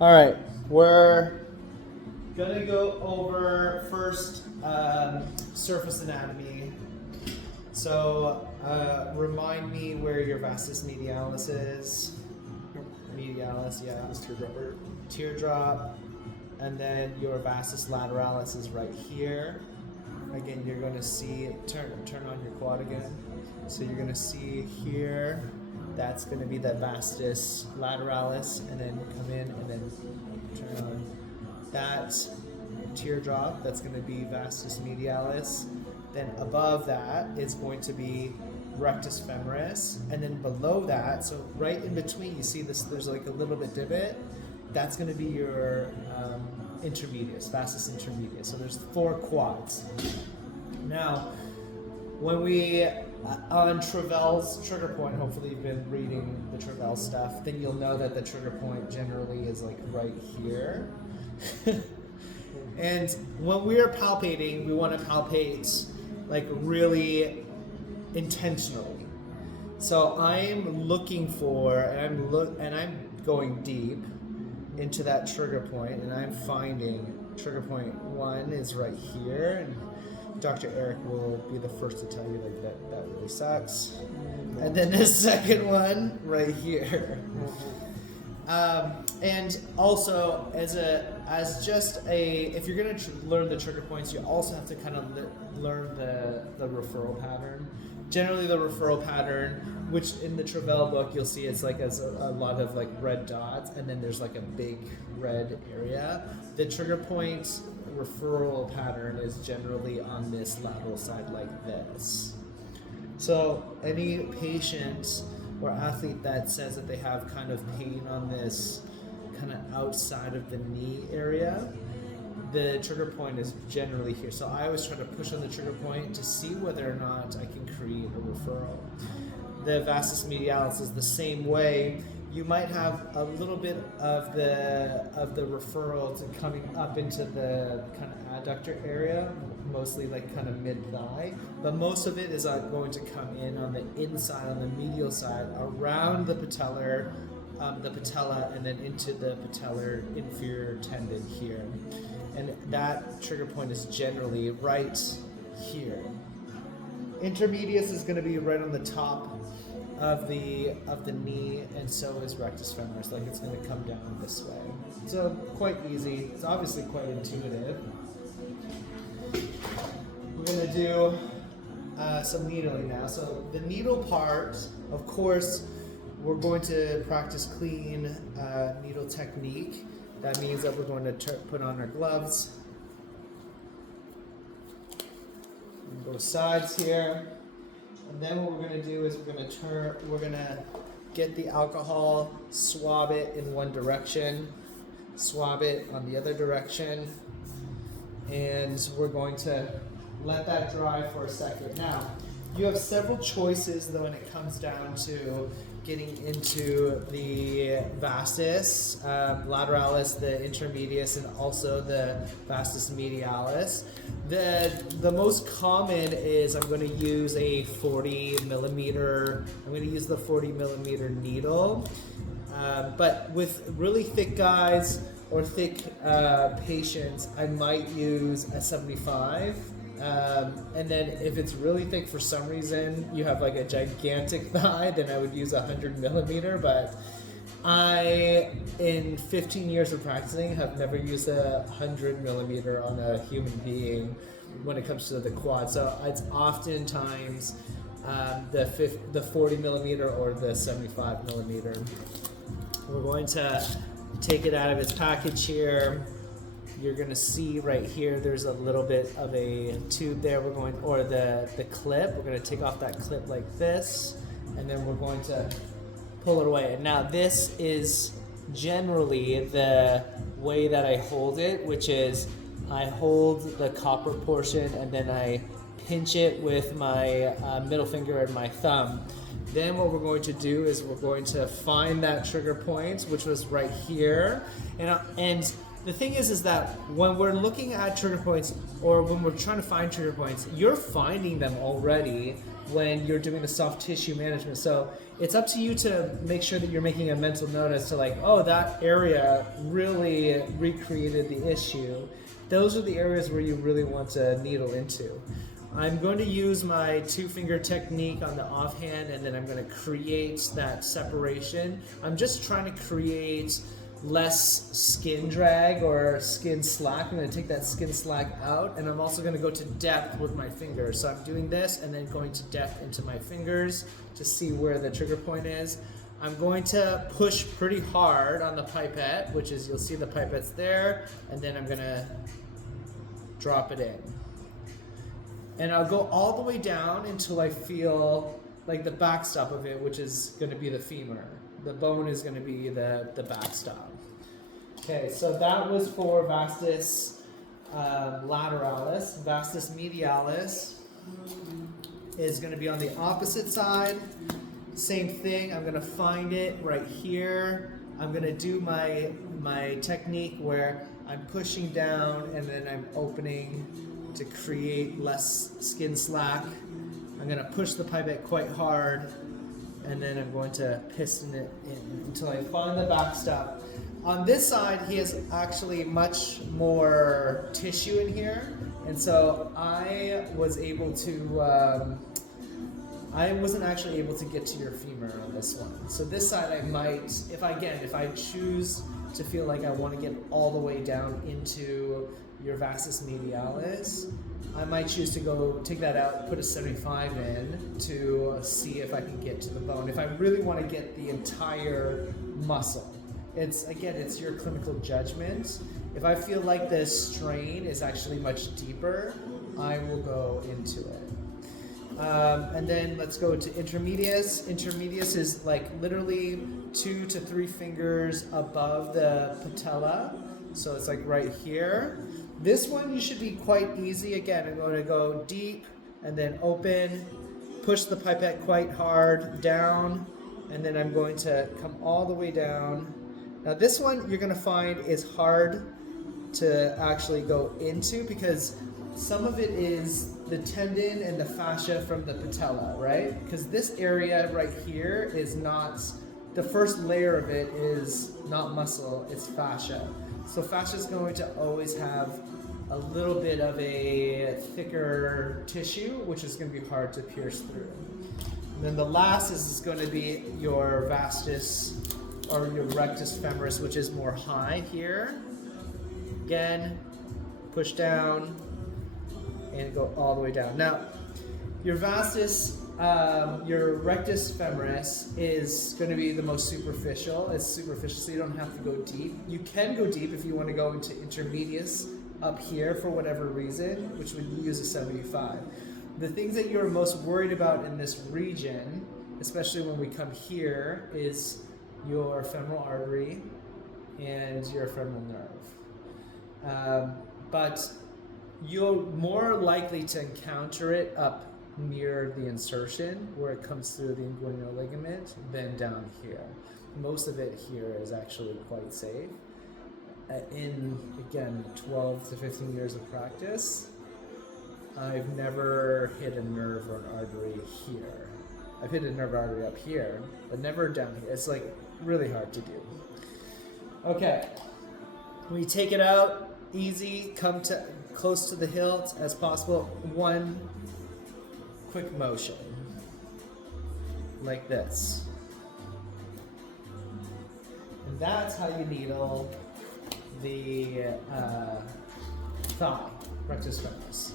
All right, we're gonna go over first surface anatomy. So remind me where your vastus medialis is. Medialis, yeah. This teardrop right here. Teardrop, and then your vastus lateralis is right here. Again, you're going to see turn on your quad again. So you're going to see here. That's going to be the vastus lateralis, and then come in and then turn on that teardrop. That's going to be vastus medialis. Then above that is going to be rectus femoris, and then below that, so right in between, you see this. There's like a little bit divot. That's going to be your intermedius, vastus intermedius. So there's 4 quads. Now, when we on Travell's trigger point, hopefully you've been reading the Travell stuff, then you'll know that the trigger point generally is like right here. And when we are palpating, we want to palpate like really intentionally. So I'm looking for, and I'm going deep into that trigger point, and I'm finding trigger point 1 is right here, and Dr. Eric will be the first to tell you like that really sucks. And then the second one right here. And also, if you're going to learn the trigger points, you also have to kind of learn the referral pattern. Generally, the referral pattern, which in the Travell book you'll see it's like as a lot of like red dots, and then there's like a big red area. The trigger point referral pattern is generally on this lateral side like this. So any patient or athlete that says that they have kind of pain on this kind of outside of the knee area, the trigger point is generally here. So I always try to push on the trigger point to see whether or not I can create a referral. The vastus medialis is the same way. You might have a little bit of the referral to coming up into the kind of adductor area, mostly like kind of mid-thigh, but most of it is going to come in on the inside, on the medial side, around the patella, and then into the patellar inferior tendon here. And that trigger point is generally right here. Intermedius is going to be right on the top of the knee, and so is rectus femoris. Like it's going to come down this way. So quite easy. It's obviously quite intuitive. We're going to do some needling now. So the needle part, of course, we're going to practice clean needle technique. That means that we're going to put on our gloves. Both sides here. And then what we're going to do is we're going to get the alcohol, swab it in one direction, swab it on the other direction, and we're going to let that dry for a second. Now, you have several choices though when it comes down to getting into the vastus lateralis, the intermedius, and also the vastus medialis. The most common is I'm going to use a 40 millimeter. I'm going to use the 40 millimeter needle. But with really thick guys or thick patients, I might use a 75. And then if it's really thick for some reason, you have like a gigantic thigh, then I would use 100 millimeter. But I, in 15 years of practicing, have never used a 100 millimeter on a human being when it comes to the quad. So it's oftentimes the 40 millimeter or the 75 millimeter. We're going to take it out of its package here. You're going to see right here, there's a little bit of a tube there. We're going, or the clip, we're going to take off that clip like this, and then we're going to pull it away. And now this is generally the way that I hold it, which is I hold the copper portion and then I pinch it with my middle finger and my thumb. Then what we're going to do is we're going to find that trigger point, which was right here. And the thing is that when we're looking at trigger points, or when we're trying to find trigger points, you're finding them already when you're doing the soft tissue management. So it's up to you to make sure that you're making a mental note as to like, oh, that area really recreated the issue. Those are the areas where you really want to needle into. I'm going to use my 2-finger technique on the offhand, and then I'm going to create that separation. I'm just trying to create less skin drag or skin slack. I'm going to take that skin slack out, and I'm also going to go to depth with my fingers. So I'm doing this and then going to depth into my fingers to see where the trigger point is. I'm going to push pretty hard on the pipette, which is, you'll see the pipette's there, and then I'm going to drop it in. And I'll go all the way down until I feel like the backstop of it, which is going to be the femur. The bone is going to be the backstop. Okay, so that was for vastus lateralis. Vastus medialis is going to be on the opposite side. Same thing, I'm going to find it right here. I'm going to do my technique where I'm pushing down and then I'm opening to create less skin slack. I'm going to push the pipette quite hard, and then I'm going to piston it in until I find the backstop. On this side, he has actually much more tissue in here, and so I was able to, I wasn't actually able to get to your femur on this one. So this side I might, if I choose to feel like I want to get all the way down into your vastus medialis, I might choose to go take that out, put a 75 in to see if I can get to the bone. If I really want to get the entire muscle, it's your clinical judgment. If I feel like the strain is actually much deeper, I will go into it. And then let's go to intermedius. Intermedius is like literally 2 to 3 fingers above the patella. So it's like right here. This one you should be quite easy. Again, I'm going to go deep and then open, push the pipette quite hard down, and then I'm going to come all the way down. Now this one you're going to find is hard to actually go into because some of it is the tendon and the fascia from the patella, right? Because this area right here is not, the first layer of it is not muscle, it's fascia. So fascia is going to always have a little bit of a thicker tissue, which is going to be hard to pierce through. And then the last is going to be your vastus or your rectus femoris, which is more high here. Again, push down and go all the way down. Now, your vastus, your rectus femoris is going to be the most superficial. It's superficial, so you don't have to go deep. You can go deep if you want to go into intermedius up here for whatever reason, which would use a 75. The things that you're most worried about in this region, especially when we come here, is your femoral artery and your femoral nerve. But you're more likely to encounter it up near the insertion where it comes through the inguinal ligament than down here. Most of it here is actually quite safe. In, again, 12 to 15 years of practice, I've never hit a nerve or an artery here. I've hit a nerve artery up here, but never down here. It's like really hard to do. Okay, when you take it out, easy, come to close to the hilt as possible. One quick motion, like this. And that's how you needle the thigh, rectus femoris.